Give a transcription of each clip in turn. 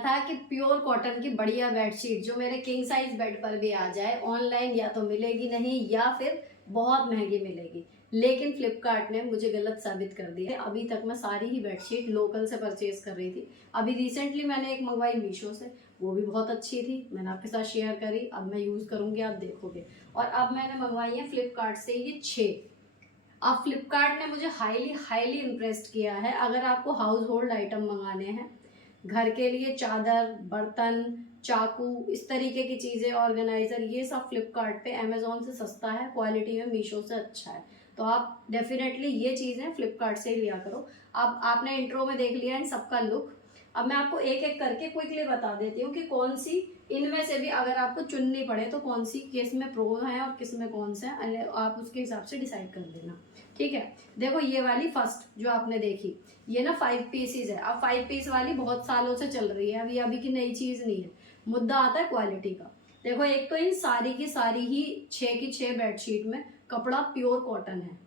था कि pure cotton की बढ़िया बेडशीट जो मेरे किंग साइज बेड पर भी आ जाए, ऑनलाइन या तो मिलेगी नहीं या फिर बहुत महंगी मिलेगी। लेकिन फ्लिपकार्ट ने मुझे गलत साबित कर दिया। अभी तक मैं सारी ही बेडशीट लोकल से परचेज कर रही थी। अभी रिसेंटली मैंने एक मंगवाई मीशो से, वो भी बहुत अच्छी थी, मैंने आपके साथ शेयर करी। अब मैं यूज करूंगी, आप देखोगे। और अब मैंने मंगवाई है फ्लिपकार्ट से ये 6। अब फ्लिपकार्ट ने मुझे हाईली हाईली इम्प्रेस्ड किया है। अगर आपको हाउस होल्ड आइटम मंगाने हैं, घर के लिए चादर, बर्तन, चाकू, इस तरीके की चीज़ें, ऑर्गेनाइजर, ये सब फ्लिपकार्ट पे अमेजोन से सस्ता है, क्वालिटी में मीशो से अच्छा है। तो आप डेफिनेटली ये चीज़ें फ्लिपकार्ट से ही लिया करो। अब आपने इंट्रो में देख लिया इन सबका लुक। अब मैं आपको एक एक करके क्विकली बता देती हूँ कि कौन सी इनमें से भी अगर आपको चुननी पड़े तो कौन सी किस में प्रो है और किस में कौन से है, आप उसके हिसाब से डिसाइड कर देना। ठीक है, देखो ये वाली फर्स्ट जो आपने देखी, ये ना 5 पीसीज है। अब 5 पीस वाली बहुत सालों से चल रही है, अभी अभी की नई चीज नहीं है। मुद्दा आता है क्वालिटी का। देखो एक तो इन सारी की सारी ही 6 की 6 बेडशीट में कपड़ा प्योर कॉटन है।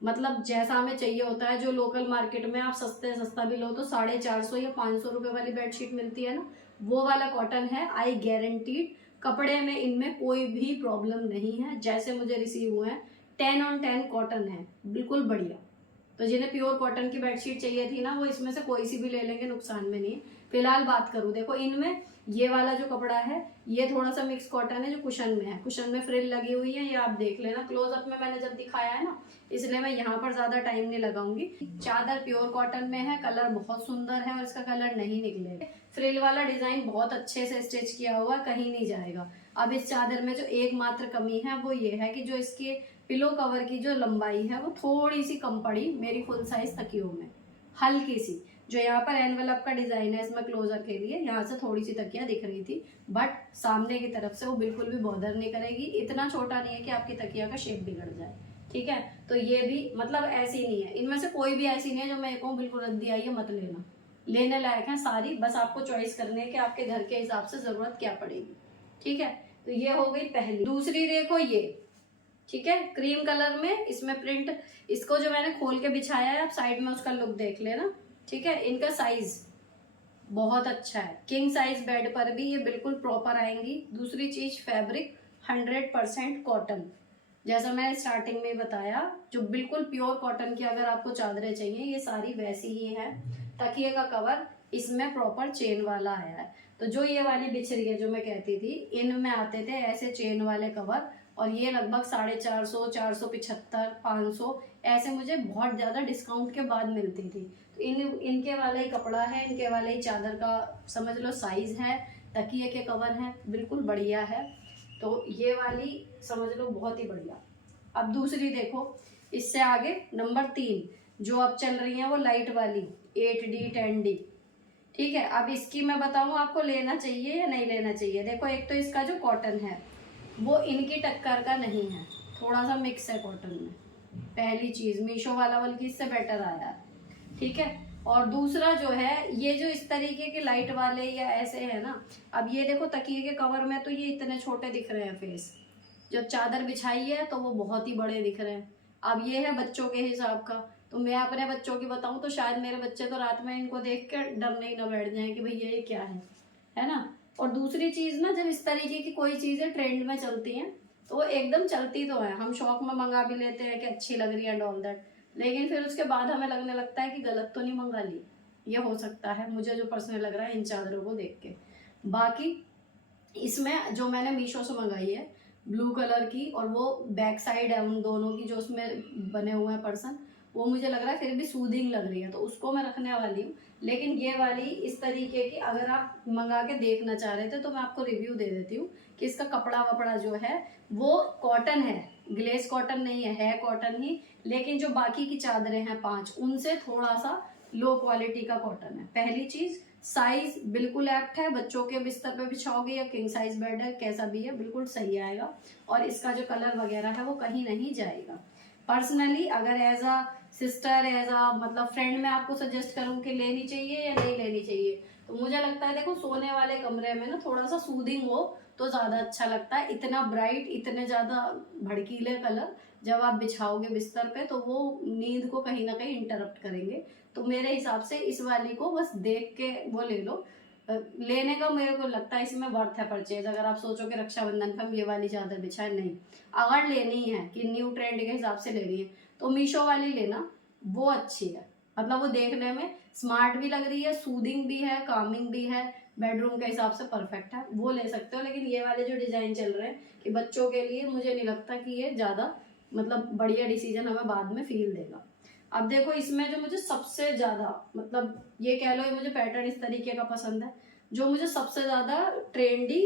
मतलब जैसा हमें चाहिए होता है, जो लोकल मार्केट में आप सस्ते सस्ता भी लो तो 450 या 500 रुपए वाली बेडशीट मिलती है ना, वो वाला कॉटन है। आई गारंटीड, कपड़े में इनमें कोई भी प्रॉब्लम नहीं है। जैसे मुझे रिसीव हुए हैं 10/10 कॉटन है, बिल्कुल बढ़िया। तो जिन्हें प्योर कॉटन की बेडशीट चाहिए थी ना, वो इसमें से कोई सी भी ले लेंगे, नुकसान में नहीं है। फिलहाल बात करूं, देखो इनमें ये वाला जो कपड़ा है ये थोड़ा सा मिक्स कॉटन है जो कुशन में है। कुशन में फ्रिल लगी हुई है, ये आप देख लेना। क्लोजअप में मैंने जब दिखाया है ना, इसलिए मैं यहाँ पर ज्यादा टाइम नहीं लगाऊंगी। चादर प्योर कॉटन में है, कलर बहुत सुंदर है और इसका कलर नहीं निकलेगा। फ्रिल वाला डिजाइन बहुत अच्छे से स्टिच किया हुआ, कहीं नहीं जाएगा। अब इस चादर में जो एकमात्र कमी है वो ये है कि जो इसके पिलो कवर की जो लंबाई है वो थोड़ी सी कम पड़ी मेरी फुल साइज तकियों में, हल्की सी। जो यहाँ पर एनवेलप का डिजाइन है इसमें क्लोजर के लिए, यहाँ से थोड़ी सी तकिया दिख रही थी, बट सामने की तरफ से वो बिल्कुल भी बॉदर नहीं करेगी। इतना छोटा नहीं है कि आपकी तकिया का शेप बिगड़ जाए। ठीक है, तो ये भी मतलब ऐसी नहीं है, इनमें से कोई भी ऐसी नहीं है जो मैं कहूँ बिल्कुल रद्दी आई है मत लेना। लेने लायक है सारी, बस आपको चॉइस करनी है कि आपके घर के हिसाब से जरूरत क्या पड़ेगी। ठीक है, तो ये हो गई पहली। दूसरी देखो ये, ठीक है, क्रीम कलर में, इसमें प्रिंट। इसको जो मैंने खोल के बिछाया है, आप साइड में उसका लुक देख लेना। ठीक है, इनका साइज बहुत अच्छा है, किंग साइज बेड पर भी ये बिल्कुल प्रॉपर आएंगी। दूसरी चीज, फैब्रिक 100% कॉटन, जैसा मैंने स्टार्टिंग में बताया, जो बिल्कुल प्योर कॉटन की अगर आपको चादरें चाहिए ये सारी वैसी ही है। तकिए का कवर इसमें प्रॉपर चेन वाला आया है। तो जो ये वाली बिछ रही है जो मैं कहती थी, इनमें आते थे ऐसे चेन वाले कवर, और ये लगभग 450, 475, 500 ऐसे मुझे बहुत ज्यादा डिस्काउंट के बाद मिलती थी। तो इनके वाला ही कपड़ा है, इनके वाले ही चादर का समझ लो साइज है, तकिए के कवर है, बिल्कुल बढ़िया है। तो ये वाली समझ लो बहुत ही बढ़िया। अब दूसरी देखो, इससे आगे नंबर 3 जो अब चल रही है वो लाइट वाली 8D 10D। ठीक है, अब इसकी मैं बताऊं आपको लेना चाहिए या नहीं लेना चाहिए। देखो एक तो इसका जो कॉटन है वो इनकी टक्कर का नहीं है, थोड़ा सा मिक्स है कॉटन में। पहली चीज, मीशो वाला बल्कि इससे बेटर आया है। ठीक है, और दूसरा जो है, ये जो इस तरीके के लाइट वाले या ऐसे है ना, अब ये देखो तकिए के कवर में तो ये इतने छोटे दिख रहे हैं फेस, जब चादर बिछाई है तो वो बहुत ही बड़े दिख रहे हैं। अब ये है बच्चों के हिसाब का, तो मैं अपने बच्चों की बताऊं तो शायद मेरे बच्चे तो रात में इनको देख कर डरने ही ना बैठ जाए कि भैया ये क्या है ना। और दूसरी चीज ना, जब इस तरीके की कोई चीजें ट्रेंड में चलती हैं तो वो एकदम चलती तो है, हम शौक में मंगा भी लेते हैं कि अच्छी लग रही है एंड ऑल दैट, लेकिन फिर उसके बाद हमें लगने लगता है कि गलत तो नहीं मंगा ली। ये हो सकता है, मुझे जो पर्सनल लग रहा है इन चादरों को देख के। बाकी इसमें जो मैंने मीशो से मंगाई है ब्लू कलर की, और वो बैक साइड है उन दोनों की जो उसमें बने हुए हैं पर्सन, वो मुझे लग रहा है फिर भी सूदिंग लग रही है, तो उसको मैं रखने वाली हूँ। लेकिन ये वाली इस तरीके की अगर आप मंगा के देखना चाह रहे थे तो मैं आपको रिव्यू दे देती हूँ कि इसका कपड़ा वपड़ा जो है वो कॉटन है, ग्लेस कॉटन नहीं है कॉटन ही। लेकिन जो बाकी की चादरें हैं 5, उनसे थोड़ा सा लो क्वालिटी का कॉटन है। पहली चीज, साइज बिल्कुल एप्ट है, बच्चों के बिस्तर पे बिछाओगे या किंग साइज बेड है कैसा भी है बिल्कुल सही आएगा। और इसका जो कलर वगैरह है वो कहीं नहीं जाएगा। पर्सनली अगर as a sister, as a मतलब फ्रेंड मैं आपको सजेस्ट करूं कि लेनी चाहिए या नहीं लेनी चाहिए, तो मुझे लगता है देखो सोने वाले कमरे में ना थोड़ा सा सूदिंग हो तो ज्यादा अच्छा लगता है। इतना ब्राइट, इतने ज्यादा भड़कीले कलर जब आप बिछाओगे बिस्तर पे तो वो नींद को कहीं ना कहीं इंटरप्ट करेंगे। तो मेरे हिसाब से इस वाली को बस देख के वो ले लो। लेने का मेरे को लगता है इसमें वर्थ है परचेज। अगर आप सोचो कि रक्षाबंधन पर हम ये वाली चादर बिछाए, नहीं, अगर लेनी है कि न्यू ट्रेंड के हिसाब से ले रही है तो मीशो वाली लेना, वो अच्छी है। मतलब वो देखने में स्मार्ट भी लग रही है, सूदिंग भी है, कामिंग भी है, बेडरूम के हिसाब से परफेक्ट है, वो ले सकते हो। लेकिन ये वाले जो डिजाइन चल रहे हैं कि बच्चों के लिए, मुझे नहीं लगता कि ये ज्यादा मतलब बढ़िया डिसीजन हमें बाद में फील देगा। अब देखो इसमें जो मुझे सबसे ज्यादा मतलब ये कह लो, ये मुझे पैटर्न इस तरीके का पसंद है, जो मुझे सबसे ज्यादा ट्रेंडी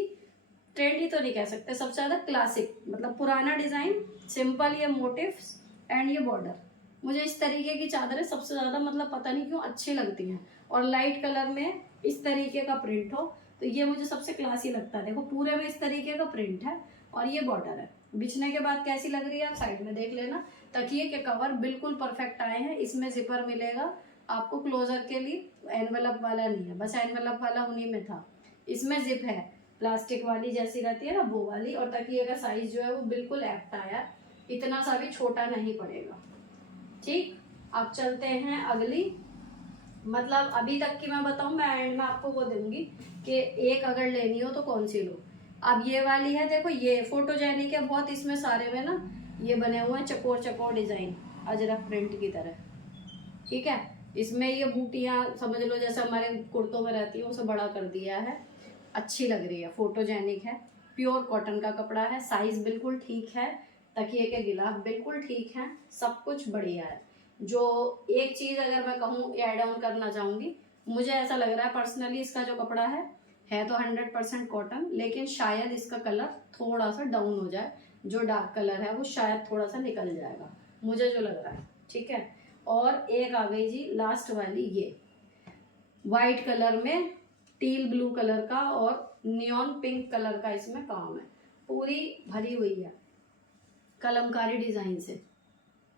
तो नहीं कह सकते, सबसे ज्यादा क्लासिक, मतलब पुराना डिजाइन, सिंपल ये मोटिव्स एंड ये बॉर्डर, मुझे इस तरीके की चादरें सबसे ज्यादा मतलब पता नहीं क्यों अच्छी लगती हैं। और लाइट कलर में इस तरीके का प्रिंट हो तो ये मुझे सबसे क्लासी लगता है। देखो पूरे में इस तरीके का प्रिंट है और ये बॉर्डर है। बिछने के बाद कैसी लग रही है आप साइड में देख लेना। तकिए के कवर बिल्कुल परफेक्ट आए हैं। इसमें जिपर मिलेगा आपको क्लोजर के लिए, एनवेलप वाला नहीं है, बस एनवेलप वाला उन्हीं में था। इसमें जिप है, प्लास्टिक वाली जैसी रहती है ना वो वाली। और तकिए का साइज जो है वो बिल्कुल एप्ट आया, इतना सा भी छोटा नहीं पड़ेगा। ठीक, अब चलते हैं अगली। मतलब अभी तक की मैं बताऊं, मैं एंड में आपको वो दूंगी कि एक अगर लेनी हो तो कौन सी लो। अब ये वाली है, देखो ये फोटोजेनिक है बहुत, इसमें सारे में ना ये बने हुए हैं चकोर चकोर डिजाइन अजरक प्रिंट की तरह। ठीक है, इसमें ये बूटियां समझ लो जैसे हमारे कुर्तों में रहती है, उसे बड़ा कर दिया है, अच्छी लग रही है, फोटोजेनिक है, प्योर कॉटन का कपड़ा है, साइज बिल्कुल ठीक है, तकिए के गिलाफ बिल्कुल ठीक है, सब कुछ बढ़िया है। जो एक चीज अगर मैं कहूँ ऐड ऑन करना चाहूंगी, मुझे ऐसा लग रहा है पर्सनली इसका जो कपड़ा है तो 100% कॉटन, लेकिन शायद इसका कलर थोड़ा सा डाउन हो जाए, जो डार्क कलर है वो शायद थोड़ा सा निकल जाएगा, मुझे जो लग रहा है। ठीक है, और एक आ गई जी लास्ट वाली, ये वाइट कलर में टील ब्लू कलर का और नियॉन पिंक कलर का इसमें काम है, पूरी भरी हुई है कलमकारी डिजाइन से।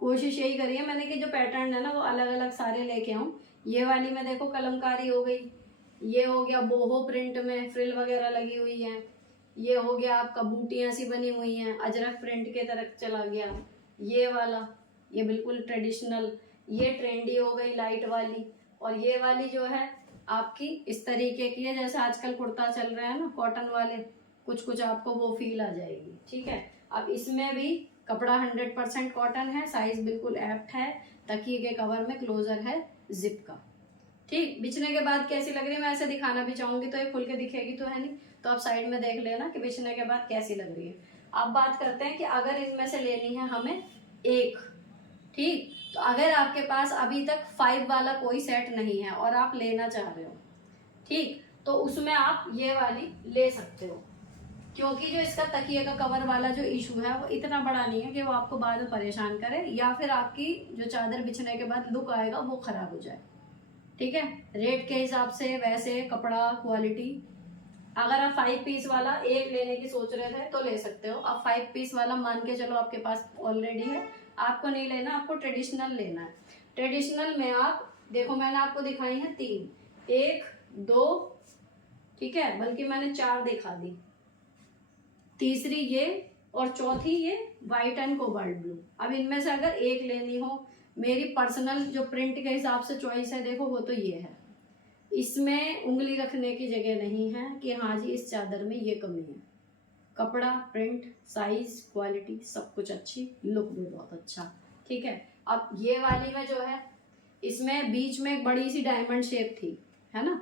कोशिश यही करी है मैंने कि जो पैटर्न है ना वो अलग अलग सारे लेके आऊं। ये वाली में देखो कलमकारी हो गई, ये हो गया बोहो प्रिंट में फ्रिल वगैरह लगी हुई है, ये हो गया आपका बूटियां सी बनी हुई हैं, अजरक प्रिंट के तरफ चला गया, ये वाला ये बिल्कुल ट्रेडिशनल, ये ट्रेंडी हो गई लाइट वाली, और ये वाली जो है आपकी इस तरीके की है जैसे आजकल कुर्ता चल रहा है ना कॉटन वाले, कुछ कुछ आपको वो फील आ जाएगी। ठीक है, अब इसमें भी कपड़ा 100% कॉटन है, साइज बिल्कुल एप्ट है, तकिए के कवर में क्लोजर है जिप का। ठीक, बिछने के बाद कैसी लग रही है मैं ऐसे दिखाना भी चाहूंगी तो ये खुल के दिखेगी तो है नहीं, तो आप साइड में देख लेना कि बिछने के बाद कैसी लग रही है। अब बात करते हैं कि अगर इनमें से लेनी है हमें एक, ठीक, तो अगर आपके पास अभी तक 5 वाला कोई सेट नहीं है और आप लेना चाह रहे हो, ठीक, तो उसमें आप ये वाली ले सकते हो, क्योंकि जो इसका तकिए का कवर वाला जो इशू है वो इतना बड़ा नहीं है कि वो आपको बाद में परेशान करे या फिर आपकी जो चादर बिछने के बाद लुक आएगा वो खराब हो जाए। ठीक है, रेट के हिसाब से वैसे कपड़ा क्वालिटी, अगर आप 5 पीस वाला एक लेने की सोच रहे थे तो ले सकते हो। अब 5 पीस वाला मान के चलो आपके पास ऑलरेडी है, आपको नहीं लेना, आपको ट्रेडिशनल लेना है। ट्रेडिशनल में आप देखो मैंने आपको दिखाई है 3, 1 2, ठीक है, बल्कि मैंने 4 दिखा दी, तीसरी ये और चौथी ये व्हाइट एंड कोबाल्ट ब्लू। अब इनमें से अगर एक लेनी हो, मेरी पर्सनल जो प्रिंट के हिसाब से चॉइस है देखो वो तो ये है, इसमें उंगली रखने की जगह नहीं है कि हाँ जी इस चादर में ये कमी है। कपड़ा, प्रिंट, साइज, क्वालिटी सब कुछ अच्छी, लुक भी बहुत अच्छा। ठीक है, अब ये वाली में जो है इसमें बीच में एक बड़ी सी डायमंड शेप थी, है ना,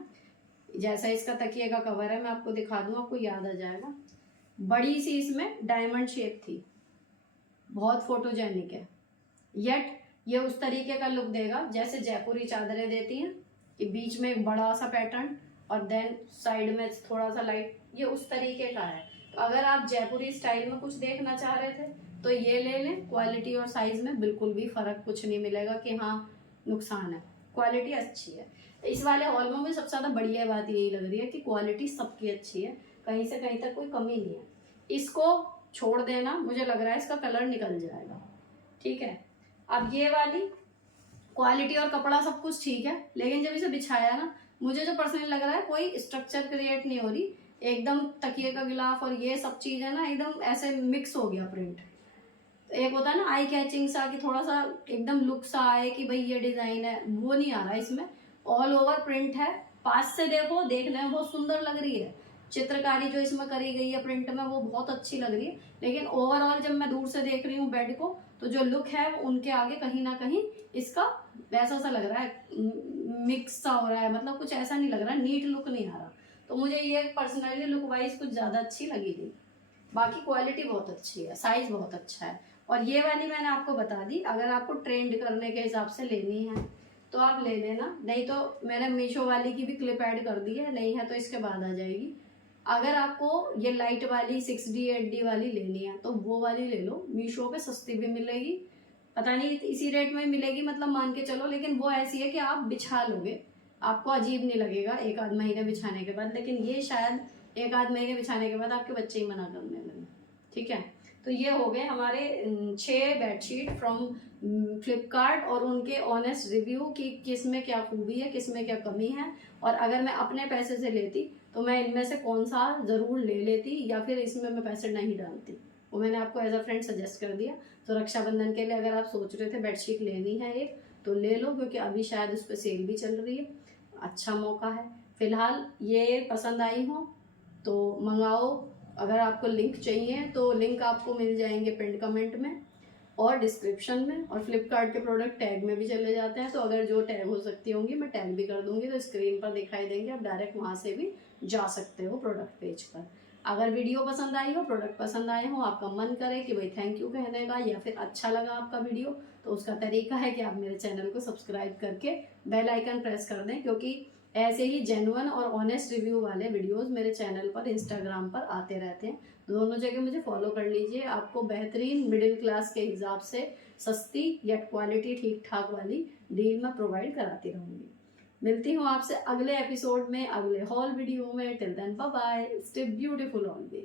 जैसा इसका तकिए का कवर है मैं आपको दिखा दूं, आपको याद आ जाएगा, बड़ी सी इसमें डायमंड शेप थी, बहुत फोटोजेनिक है, येट ये उस तरीके का लुक देगा जैसे जयपुरी चादरें देती हैं कि बीच में एक बड़ा सा पैटर्न और देन साइड में थोड़ा सा लाइट, ये उस तरीके का है। तो अगर आप जयपुरी स्टाइल में कुछ देखना चाह रहे थे तो ये ले लें, क्वालिटी और साइज में बिल्कुल भी फर्क कुछ नहीं मिलेगा कि हाँ नुकसान है, क्वालिटी अच्छी है। इस वाले हॉल में मुझे सबसे ज्यादा बढ़िया बात यही लग रही है कि क्वालिटी सबकी अच्छी है, कहीं से कहीं तक कोई कमी नहीं है। इसको छोड़ देना, मुझे लग रहा है इसका कलर निकल जाएगा। ठीक है, अब ये वाली क्वालिटी और कपड़ा सब कुछ ठीक है, लेकिन जब इसे बिछाया ना मुझे जो पर्सनली लग रहा है कोई स्ट्रक्चर क्रिएट नहीं हो रही, एकदम तकिए का गिलाफ और ये सब चीज है ना एकदम ऐसे मिक्स हो गया प्रिंट। तो एक होता है ना आई कैचिंग सा कि थोड़ा सा एकदम लुक सा आए कि भाई ये डिजाइन है, वो नहीं आ रहा इसमें। ऑल ओवर प्रिंट है पास से देखो, देखने में बहुत सुंदर लग रही है, चित्रकारी जो इसमें करी गई है प्रिंट में वो बहुत अच्छी लग रही है, लेकिन ओवरऑल जब मैं दूर से देख रही हूँ बेड को तो जो लुक है वो उनके आगे कहीं ना कहीं इसका वैसा सा लग रहा है, मिक्स सा हो रहा है, मतलब कुछ ऐसा नहीं लग रहा, नीट लुक नहीं आ रहा। तो मुझे ये पर्सनली लुक वाइज कुछ ज़्यादा अच्छी लगी नहीं। बाकी क्वालिटी बहुत अच्छी है, साइज बहुत अच्छा है। और ये वाली मैंने आपको बता दी, अगर आपको ट्रेंड करने के हिसाब से लेनी है तो आप ले लेना, नहीं तो मैंने मीशो वाली की भी क्लिप ऐड कर दी है, नहीं है तो इसके बाद आ जाएगी। अगर आपको ये लाइट वाली 6D 8D वाली लेनी है तो वो वाली ले लो, मीशो पे सस्ती भी मिलेगी, पता नहीं इसी रेट में मिलेगी मतलब मान के चलो, लेकिन वो ऐसी है कि आप बिछा लोगे, आपको अजीब नहीं लगेगा एक आध महीने बिछाने के बाद, लेकिन ये शायद एक आध महीने बिछाने के बाद आपके बच्चे ही मना करने लगे। ठीक है, तो ये हो गए हमारे 6 बेडशीट फ्रॉम फ्लिपकार्ट और उनके ऑनेस्ट रिव्यू कि किस में क्या खूबी है, किस में क्या कमी है, और अगर मैं अपने पैसे से लेती तो मैं इनमें से कौन सा ज़रूर ले लेती या फिर इसमें मैं पैसे नहीं डालती, वो मैंने आपको एज अ फ्रेंड सजेस्ट कर दिया। तो रक्षाबंधन के लिए अगर आप सोच रहे थे बेडशीट लेनी है एक तो ले लो, क्योंकि अभी शायद उस पर सेल भी चल रही है, अच्छा मौका है। फिलहाल ये पसंद आई हो तो मंगाओ, अगर आपको लिंक चाहिए तो लिंक आपको मिल जाएंगे पिन कमेंट में और डिस्क्रिप्शन में, और फ्लिपकार्ट के प्रोडक्ट टैग में भी चले जाते हैं, तो अगर जो टैग हो सकती होंगी मैं टैग भी कर दूंगी तो स्क्रीन पर दिखाई देंगे, आप डायरेक्ट वहाँ से भी जा सकते हो प्रोडक्ट पेज पर। अगर वीडियो पसंद आई हो, प्रोडक्ट पसंद आए हो, आपका मन करे कि भाई थैंक यू कहने का या फिर अच्छा लगा आपका वीडियो, तो उसका तरीका है कि आप मेरे चैनल को सब्सक्राइब करके बेल आइकन प्रेस कर दें, क्योंकि ऐसे ही जेन्युइन और ऑनेस्ट रिव्यू वाले वीडियोस मेरे चैनल पर इंस्टाग्राम पर आते रहते हैं, दोनों जगह मुझे फॉलो कर लीजिए। आपको बेहतरीन मिडिल क्लास के हिसाब से सस्ती या क्वालिटी ठीक ठाक वाली डील मैं प्रोवाइड कराती रहूँगी। मिलती हूँ आपसे अगले एपिसोड में, अगले हॉल वीडियो में। Till then bye bye, stay beautiful always.